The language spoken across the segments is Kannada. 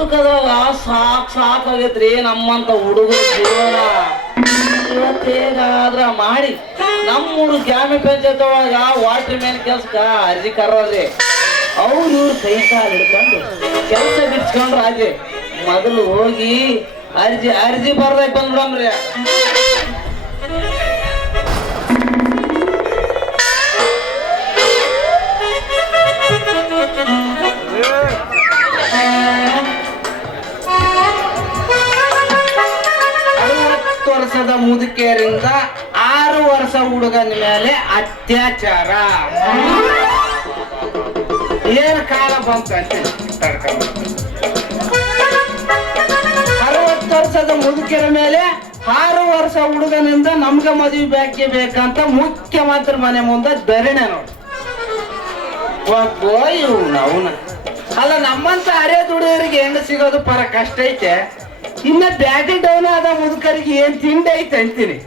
ಹುಡುಕದಾಗ ಸಾಕ್ ಸಾಕಾಗೈತ್ರಿ ನಮ್ಮಂತ ಹುಡುಗರ ಜೀವನ. ಇವತ್ತೇನಾದ್ರ ಮಾಡಿ. ನಮ್ಮ ಹುಡುಗ ಗ್ರಾಮ ಪಂಚಾಯತ್ ಒಳಗ ವಾಟರ್ ಮ್ಯಾನ್ ಕೆಲ್ಸಕ್ಕ ಅರ್ಜಿ ಕರ್ರಿ ಅವ್ರು ಇವ್ರು ಕೈ ಕಾಲು ಹಿಡ್ಕೊಂಡು ಕೆಲಸ ಬಿಡ್ಸ್ಕೊಂಡ್ರ ಮೊದಲು ಹೋಗಿ ಅರ್ಜಿ ಅರ್ಜಿ ಬರ್ದಾಗ ಬಂದ್ಬಿಡಮ್ರಿ. ಅತ್ಯಾಚಾರ. ಏನ್ ಕಾಲ ಬಂತ ಅರವತ್ತು ವರ್ಷದ ಮುದುಕಿನ ಮೇಲೆ ಆರು ವರ್ಷ ಹುಡುಗನಿಂದ ನಮ್ಗೆ ಮದುವೆ ಬೇಕೇ ಬೇಕಂತ ಮುಖ್ಯಮಂತ್ರಿ ಮನೆ ಮುಂದೆ ಧರಣೆ ನೋಡಿ. ಅವನ. ಅಲ್ಲ, ನಮ್ಮಂತ ಅರೆ ದುಡಿಯೋರಿಗೆ ಹೆಂಗ ಸಿಗೋದು ಪರ ಕಷ್ಟ ಐತೆ. ಇನ್ನ ಬ್ಯಾಟಿ ಡೌನ್ ಆದ ಮುದುಕರಿಗೆ ಏನ್ ತಿಂಡಿ ಐತೆ ಅಂತೀನಿ.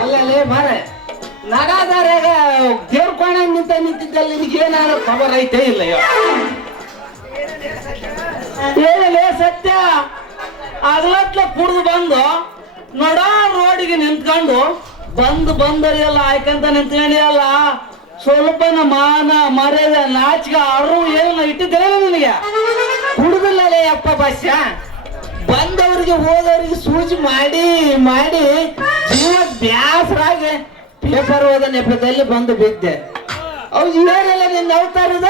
ಅಲ್ಲಲೇ ಮಾರೆ ನಗಾದಾರ್ಯಾಗ ದೇವ್ರ ಕೋಣೆ ನಿಂತ ನಿಂತಿದ್ದಲ್ಲಿ ನಿನಗೇನಾದ್ರು ಖಬರ್ ಐತೆ ಇಲ್ಲ ಏನಲೇ ಸತ್ಯ? ಅಗಲತ್ಲ ಕುಡ್ದು ಬಂದು ನೋಡ ರೋಡಿಗೆ ನಿಂತ್ಕೊಂಡು ಬಂದು ಬಂದರಿಯಲ್ಲ, ಆಯ್ಕಂತ ನಿಂತ್ಕೊಂಡಿಯಲ್ಲ ಸ್ವಲ್ಪನ ಮಾನ, ಮರ್ಯಾದೆ, ನಾಚಿಕ ಅರು ಏನು ಇಟ್ಟಿದ್ದೇನೆ ನಿನಗೆ? ಕುಡುದಿಲ್ಲಲೇ ಅಪ್ಪ ಬಸ್ಯ ಬಂದವರಿಗೆ ಹೋದವರಿಗೆ ಸೂಚಿ ಮಾಡಿ ಮಾಡಿ ಜೀವ ಬ್ಯಾಸರಾಗಿ ಪೇಪರ್ ಓದ ನೆಪದಲ್ಲಿ ಬಂದು ಬಿದ್ದೆ. ಅವ್ರು ಇವರೆಲ್ಲ ನಿನ್ನ ಅವತಾರದ?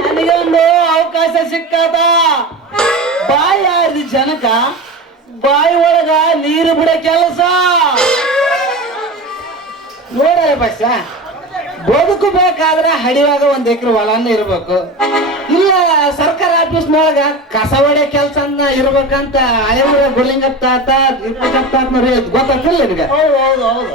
ನನಗೆ ಒಂದು ಅವಕಾಶ ಸಿಕ್ಕದ. ಬಾಯಿ ಆರ್ದಿ ಜನಕ ಬಾಯಿ ಒಳಗ ನೀರು ಬಿಡ ಕೆಲಸ. ನೋಡಲ್ಲ ಬಸ್ಸ? ಬದುಕು ಬೇಕಾದ್ರೆ ಹಡಿವಾಗ ಒಂದ್ ಎಕರೆ ಹೊಲನ್ನ ಇರ್ಬೇಕು. ಇಲ್ಲ ಸರ್ಕಾರ ಆಫೀಸ್ನೊಳಗ ಕಸ ಹೊಡೆ ಕೆಲಸ ಇರ್ಬೇಕಂತ ಹಳೆ ಗುಲಿಂಗಪ್ಪ ತಾತ ಗೊತ್ತಾಗ್ತಿಲ್ಲ ಹೌದು ಹೌದು ಹೌದು.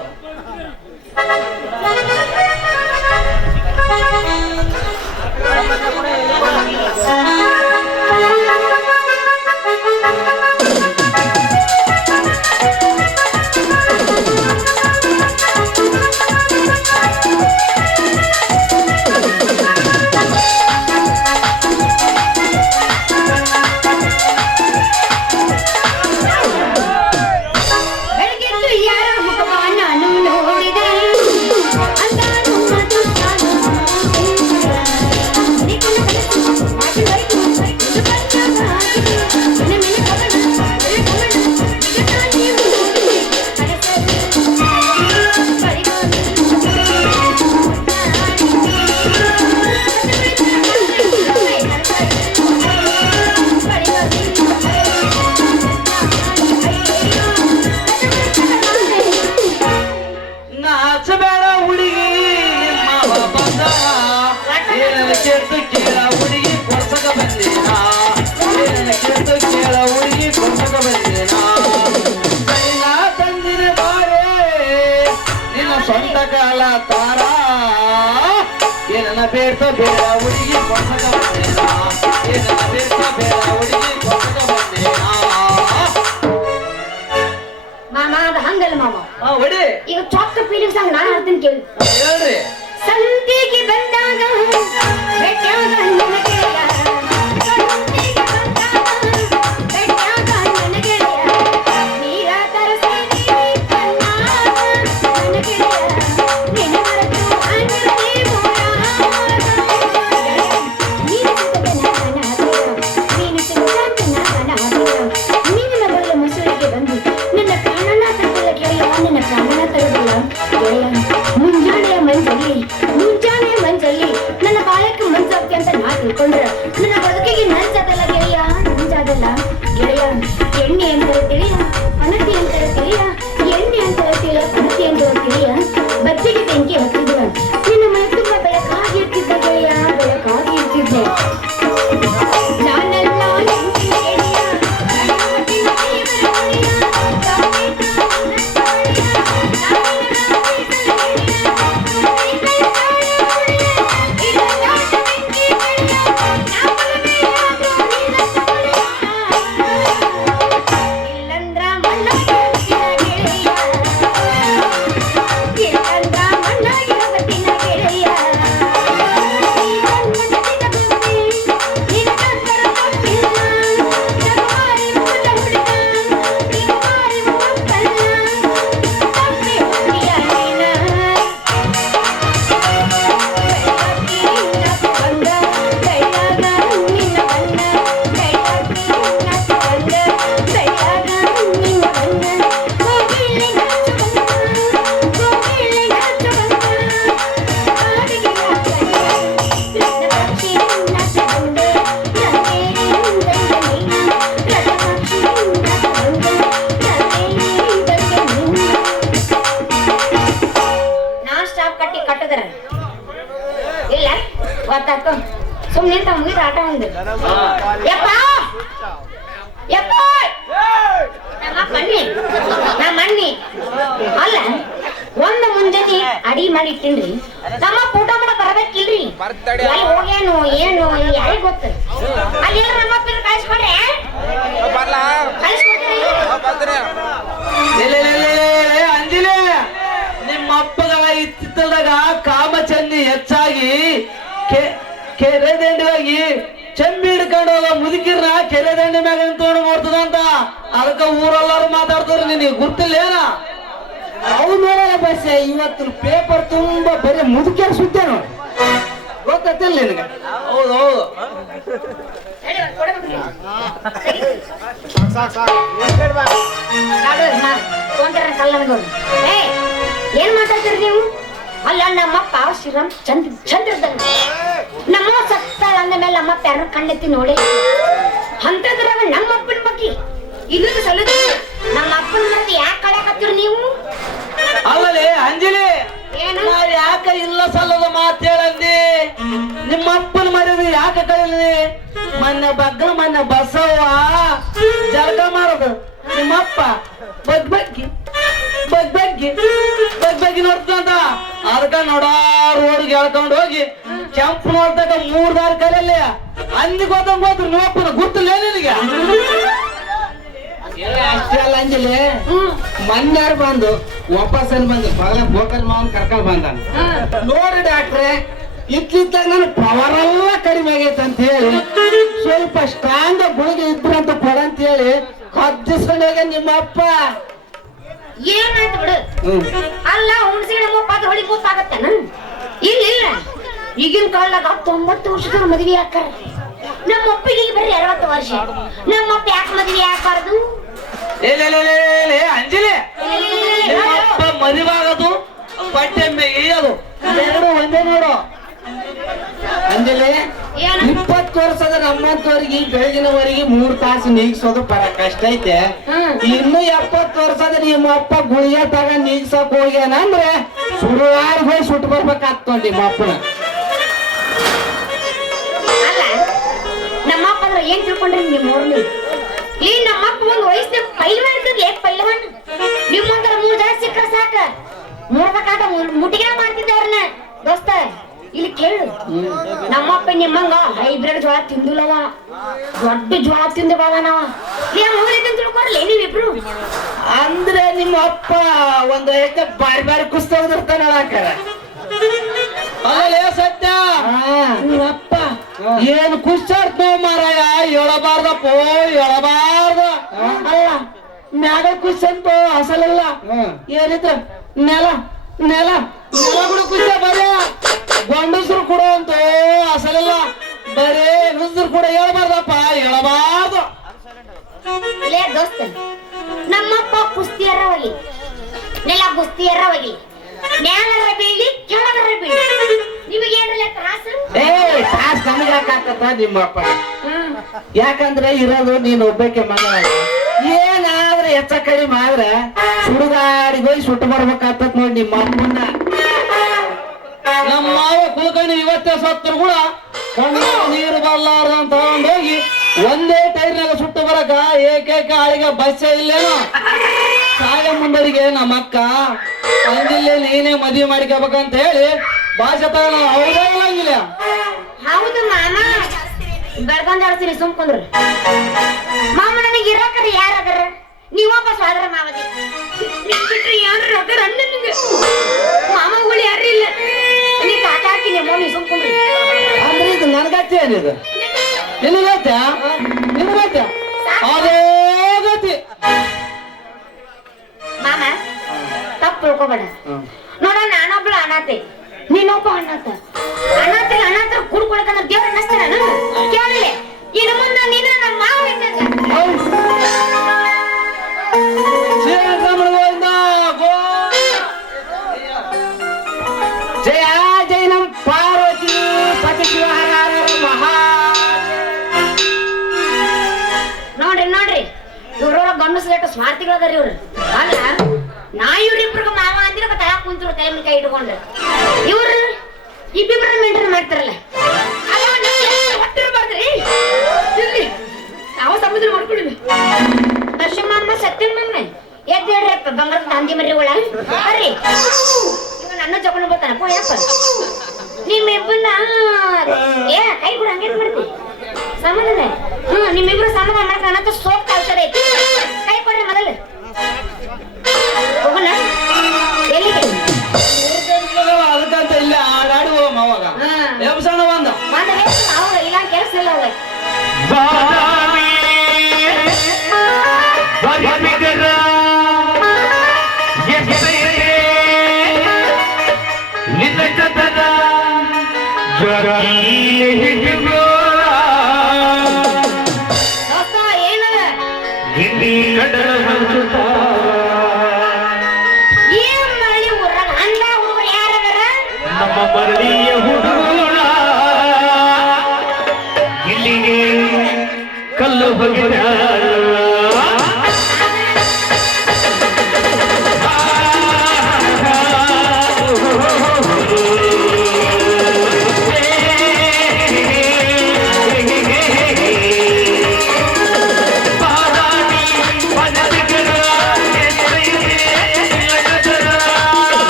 ಏನನ್ನ ಕೇಳ್ತು ಕೇಳ ಹುಡುಗಿ ಕೊಡ್ಸಕ ಬಂದೇನ ಏನನ್ನ ಕೇಳ್ತು ಕೇಳ ಹುಡುಗಿ ಕೊಡ್ಸಕ ಬಂದೇನ ಸೈನ ತಂದಿನ ಬಾರೆ ನಿನ್ನ ಸ್ವಂತ ಕಾಲ ತಾರ ಏನನ್ನ ಬೇಡ್ತ ಬೇಡ ಹುಡುಗಿ ಕೊಡ್ಸಕ ಬಂದೇನ ಏನನ್ನ ಬೇಡ್ತ ಬೇಡ ಹುಡುಗಿ ಕೊಡ್ಸಕ ಬಂದೇನ ಮಾಮ ಅದು ಹಂಗಲ್ಲ ಮಾಮ ಆ ಹೊಡಿ ಈಗ ಚೊಕ್ಕ ಫೀಲಿಂಗ್ ಸಾಂಗ್ ನಾನು ಹಾಡ್ತೀನಿ ಕೇಳಿ ಹೇಳ್ರಿ ಸಂತಿಗೆ ಬಂದಾಗ ಬೆಟ್ಟಾಗ ನನ್ನ ಒಂದು. ಯಪ್ಪ! ಯಪ್ಪ! ನಮ್ಮ ಮಣ್ಣಿ ನಮ್ಮ ಮಣ್ಣಿ. ಅಲ್ಲ ಒಂದು ಮುಂಜಾನೆ ಅಡಿ ಮಾಡಿ ಇಟ್ಟಿನ್ರಿ. ನಮ್ಮ ಊಟ ಮಾಡ ಬರಬೇಕಿಲ್ರಿ? ಎಲ್ಲಿ ಹೋಗ್ಯಾನು ಏನು ಯಾರಿಗ್ ಗೊತ್ತು? ಅಲ್ಲಿ ಏನ್ ನಮ್ಮ ಅಪ್ಪನ ಕಳಿಸ್ಕೊಡ್ರೆ ಅಪ್ಪಗಳ ಇತ್ತಿತ್ತದಾಗ ಕಾಮಚನ್ನಿ ಹೆಚ್ಚಾಗಿ ಕೆರೆ ದಂಡಿಗಾಗಿ ಚಂಬಿ ಹಿಡ್ಕೊಂಡು ಹೋಗ ಮುದುಕಿರ್ನ ಕೆರೆ ದಂಡಿ ಮ್ಯಾಗ ನಿಂತ್ಕೊಂಡು ಅಂತ. ಅದಕ್ಕ ಊರಲ್ಲಾರು ಮಾತಾಡ್ತಾರ ನಿನಗೆ ಗೊತ್ತಿಲ್ಲ ಏನ ಅವ್ ನೋಡಲ್ಲ ಬಸ್ ಇವತ್ತು ಪೇಪರ್ ತುಂಬಾ ಬರೀ ಮುದುಕಿಯರ್ ಸುದ್ದಿ ನೋಡಿ. ಗೊತ್ತಿಲ್ಲ ನಿನಗೆ? ಹೌದು ಏನ್ ಮಾತಾಡ್ತೀರಿ ನೀವು? ಅಲ್ಲ ನಮ್ಮಪ್ಪ ಶ್ರೀರಾಮ್ ಚಂದ್ರ ಚಂದ್ರದನ್ ನಮ್ಮ ಸತ್ತಾಳ ಅಂದ ಮೇಲೆ ನಮ್ಮಪ್ಪ ಯಾರು ಕಣ್ಣೆತ್ತಿ ನೋಡಿ. ಅಂತದ್ರಾಗ ನಮ್ಮಪ್ಪನ ಬಗ್ಗೆ ಇದ್ರ ಸಲದ ನಮ್ಮ ಅಪ್ಪನ ಮತ್ತೆ ಯಾಕೆ ಕಳ್ಯಾಕತ್ತೀರಿ ನೀವು? ಅಲ್ಲಲೇ ಅಂಜಲಿ ಏನು? ನಾ ಯಾಕ ಇಲ್ಲ ಸಲ್ಲದ ಮಾತು ಹೇಳಂದಿ? ನಿಮ್ಮ ಅಪ್ಪನ ಮರ್ಯಾದ ಯಾಕೆ ಕಳಿಲಿ ಮೊನ್ನೆ ಬಗ್ಗ ಮೊನ್ನೆ ಬಸವ್ವ. ಜಳಕ ಮಾಡೋದು ನಿಮ್ಮಪ್ಪ ಬಗ್ ಬಗ್ಗಿ. ಬಗ್ ಬಗ್ಗಿ ಬಗ್ ಬಗ್ಗಿ ನೋಡ್ತಂತ ಅದಕ್ಕ ನೋಡಾ ರೋಡ್ಗೆ ಎಳ್ಕೊಂಡು ಹೋಗಿ ಕೆಂಪು ನೋಡ್ದಾಗ ಮೂರ್ ದಾರ ಕರೆಯಲ್ಲಿ ಅಂದಿ ಗೊತ್ತಂಗ್ ಹೋದ್ರು ನಿಮ್ಮಪ್ಪನ ಗೊತ್ತಿಲ್ಲ ನಿನಗೆ? ಅಷ್ಟೇ ಅಲ್ಲ ಅಂಜಲಿ. ಮನ್ಯಾರು ಬಂದು ವಾಪಸ್ ಅಲ್ಲಿ ಬಂದು ಬಗಲ ಬೋಕಲ್ ಮಾವನ್ ಕರ್ಕೊಂಡ್ ಬಂದ ನೋಡಿ ಡಾಕ್ಟ್ರೆ ಇತ್ತಿತ್ತಾಗ ನನ್ನ ಪವರ್ ಎಲ್ಲ ಕಡಿಮೆ ಆಗೈತೆ ಅಂತ ಹೇಳಿ ಸ್ವಲ್ಪ ಸ್ಟ್ರಾಂಗ್ ಗುಳಿಗೆ ಇದ್ರು ಅಂತ ಕೊಡ ಅಂತ ಹೇಳಿ ಹದ್ದಿಸ್ಕೊಂಡು ನಿಮ್ಮಪ್ಪ. ನಿಮ್ಮ ಅಪ್ಪ ಏನಾಯ್ತು ಬಿಡು. ಅಲ್ಲ ಹುಣಸಿನ ಮುಪ್ಪಾದ ಹೊಳಿ ಮುಪ್ಪಾಗತ್ತೇನ? ಇಲ್ಲ ಇಲ್ಲ. ಈಗಿನ ಕಾಲದಾಗ ತೊಂಬತ್ತು ವರ್ಷದ ಮದುವೆ ಹಾಕಾರ ನಮ್ಮ ಅಪ್ಪಿಗೆ ಬರ್ರಿ ಬರೀ ಅರವತ್ತು ವರ್ಷ. ನಮ್ಮ ಅಪ್ಪ ಯಾಕೆ ಮದುವೆ ಹಾಕಬಾರ್ದು ಅಂಜಲಿ. ಅಪ್ಪ ಮದುವಾಗದು ಬಟ್ಟೆ ಮೇಯದು ಎರಡು ಒಂದೇ ನೋಡು. ಅಂಜಲಿ ಇಪ್ಪತ್ತು ನಮ್ಮಂತವ್ರಿಗೆ ಬೆಳಗಿನವರೆಗೆ ಮೂರ್ ತಾಸು ನೀಗ್ಸೋದು ಬರ ಕಷ್ಟ ಐತೆ. ಇನ್ನು ಎಪ್ಪತ್ತು ವರ್ಷದ ನಿಮ್ಮ ಅಪ್ಪ ಗುಳಿಗೆ ತಗ ನೀಗ್ಸಕ್ ಹೋಗ್ಯಾನ ಅಂದ್ರೆ ಸುಡುವಾರ ಹೋಗಿ ಸುಟ್ಟು ಬರ್ಬೇಕಾಗ್ತ ನಿಮ್ಮ ಅಪ್ಪನ. ಅಲ್ಲ ನಮ್ಮ ಅಪ್ಪ ಅಂದ್ರೆ ಏನ್ ತಿಳ್ಕೊಂಡ್ರಿ ನಿಮ್ಮ ಊರ್ಲಿ ಈ ನಮ್ಮ ಅಪ್ಪ ಒಂದು ವಯಸ್ಸಿನ ಪೈಲ್ವಾನ್ ಇದ್ದಿದ್ದೆ ಪೈಲ್ವಾನ್. ನಿಮ್ಮಂದ್ರೆ ಮೂರ್ ಜನ ಸಿಕ್ಕ ಸಾಕ. ನೋಡ್ಬೇಕಾದ ಮುಟ್ಟಿಗೆ ಮಾಡ್ತಿದ್ದೆ ಅವ್ರನ್ನ. ದೋಸ್ತ ಇಲ್ಲಿ ಕೇಳು. ನಮ್ಮಪ್ಪ ನಿಮ್ಮಂಗ ಹೈಬ್ರಿಡ್ ಜ್ವಾಳ ತಿಂದಿಲ್ಲವ. ದೊಡ್ಡ ಜ್ವಾಳ ತಿಂದು ಬಾವನವ ನಾವ ಏನ್ ತಿಳ್ಕೊರ್ಲಿ ನೀವಿಬ್ರು. ಅಂದ್ರೆ ನಿಮ್ಮ ಅಪ್ಪ ಒಂದು ಎಕ್ಕ ಬಾರಿ ಬಾರಿ ಕುಸ್ತ ಹೋಗಿರ್ತಾನ ಅಲ್ಲೇ ಸತ್ಯ. ನಿಮ್ಮ ಅಪ್ಪ ಏನು ಕುಸ್ತಾಡ್ತ ಮಾರಾಯ? ಹೇಳಬಾರ್ದಪ್ಪ ಹೇಳಬಾರ್ದ ಅಲ್ಲ ಮ್ಯಾಗ ಕುಸ್ತಂತ ಅಸಲಿಲ್ಲ. ಏನಿತ್ತು ನೆಲ ನೆಲ. ನೆಲ ಕೂಡ ಕುಸ್ತ ಬರೇ ಗಂಡಸರು ಕೂಡ ಅಂತ ಅಸಲಿಲ್ಲ ಬರೇ ಹೆಂಗಸರು ಕೂಡ ಹೇಳಬಾರ್ದಪ್ಪ ಹೇಳಬಾರ್ದು. ಲೇ ದೋಸ್ತ ನಮ್ಮಪ್ಪ ಕುಸ್ತಿಯರ ಹೋಗಿ. ನೆಲ ಕುಸ್ತಿಯರ ಹೋಗಿ. ನ್ಯಾಲರ ಬೀಳಿ ಕೆಳಗರ ಬೀಳಿ. ನಿಮಗೇನಲ್ಲ ತ್ರಾಸು? ಏ ಕಾಸ್ ನಮಗೆ ಹಾಕಾಕತ್ತ ನಿಮ್ಮಪ್ಪ? ಯಾಕಂದ್ರೆ ಇರೋದು ನೀನ್ ಒಬ್ಬಕ್ಕೆ ಮಗ ಏನಾದ್ರೆ ಹೆಚ್ಚ ಕಡಿಮೆ ಆದ್ರೆ ಸುಡುಗಾಡಿಗೆ ಹೋಗಿ ಸುಟ್ಟು ಬರ್ಬೇಕಾಗ್ತದ ನೋಡಿ ನಿಮ್ಮ ಅಪ್ಪನ್ನ ಸತ್ತರು ಕೂಡ ನೀರು ಬರಲಾರ ಅಂತ ತಗೊಂಡೋಗಿ ಒಂದೇ ಟೈರ್ನಾಗ ಸುಟ್ಟು ಬರಕ ಏಕೈಕ ಆಳಿಗೆ ಬಸ್ಸೇ ಇಲ್ಲೇನೋ? ಸಾಯ ಮುಂದರಿಗೆ ನಮ್ಮ ಅಕ್ಕ ಅಂದಿಲ್ಲೇ ನೀನೇ ಮದುವೆ ಮಾಡ್ಕೋಬೇಕಂತ ಹೇಳಿ ಭಾಷೆ ತಗೊಂಡು ಹೌದೇ ಇಲ್ಲ ಹೌದು ಬೆಳ್ಕೊಂಡ್ ಆಡ್ತೀನಿ ಸುಮ್ ಕುಂದ್ರು ಮಾಮ, ನನಗೆ ಇರಾಕರ ಯಾರದರ. ನೀವೊಬ್ಬ ಸ್ವಾದರ ಮಾವದಿ. ಹಾಕಿ ನಿಮ್ಮ ಮಮ್ಮಿ ಸುಮ್ ಕುಂದ್ರಿ ಅಂದ್ರೆ ಇದು? ನನಗತ್ತೆ ಏನಿದು ನಿನಗತ್ತೆ ನಿನಗತ್ತೆ ಅದೇ ಗತಿ. ಮಾಮ ತಪ್ಪು ತಿಳ್ಕೊಬೇಡ. ನೋಡ ನಾನೊಬ್ಳು ಅನಾಥೆ. ನೀನೊಬ್ಬ ಅನಾಥ. ಅನಾಥ ಅನಾಥ ಕುಡ್ಕೊಳಕಂದ್ರೆ ದೇವ್ರ ಅನ್ನಿಸ್ತಾರ ಕೇಳಿ ಇನ್ನು ಮುಂದೆ ನೀನು ನಮ್ಮ ಮಾವ ಸ್ಮಾರ್ತಿಗಳದಾರ ಇವ್ರು. ಅಲ್ಲ ನಾ ಇವ್ರಿಬ್ರಿಗೆ ಮಾವ ಅಂದಿರ ತಳ ಕುಂತಿರು ಕೈ ಮೇಲೆ ಕೈ ಇಟ್ಕೊಂಡು ಇವ್ರು ಇಬ್ಬಿಬ್ರ ಮೇಂಟೈನ್ ಮಾಡ್ತಾರಲ್ಲ. ಅಲ್ಲ, ನೀವು ಎಷ್ಟು ಹೊಟ್ಟಿರ್ಬಾರ್ದು ಬಂದ್ರಿ ಇಲ್ಲಿ ನಾವು ಸಮುದ್ರ ಮಾಡ್ಕೊಂಡಿಲ್ಲ ನರಸಿಂಹಮ್ಮ ಸತ್ಯಮ್ಮ ಎದ್ದು ಹೇಳ್ರಿ ಅಪ್ಪ ಬಂಗಾರದ ದಾಂದಿ ಮರಿಗಳ ಬರ್ರಿ. ಇವ ನನ್ನ ಜಗೊಂಡು ಬರ್ತಾನ. ಪೋಯಪ್ಪ ನಿಮ್ಮಿಬ್ಬನ್ನ ಏ ಕೈ ಕೂಡ ಹಂಗೇನ್ ಮಾಡ್ತಿ? ಸಮಾಧಾನ ಹ್ಮ್ ನಿಮ್ಮಿಬ್ರು ಸಮಾಧಾನ ಮಾಡ್ಕೊಂಡಂತ ಸೋಪ್ ಕಳ್ಸೋದ್ ಐತಿ ಹೋಗಲ್ಲ. ಎಲ್ಲಿಗೆ ಅದಕ್ಕಂತ ಇಲ್ಲ ಆಡಾಡಿ ಹೋಗಮ್ಮ ಅವಾಗ. ಹಾ. ಎಬ್ಸಣ ಬಂದ. ಬಂದ ಅವ್ರ ಇಲ್ಲ ಕೆಲಸ ಇಲ್ಲ ಅವ್ರ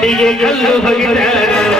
ಮಾಡ್ತಾರ ಗಿಂಡಿಗೆ ಕಲ್ಲು ಬಗೆದ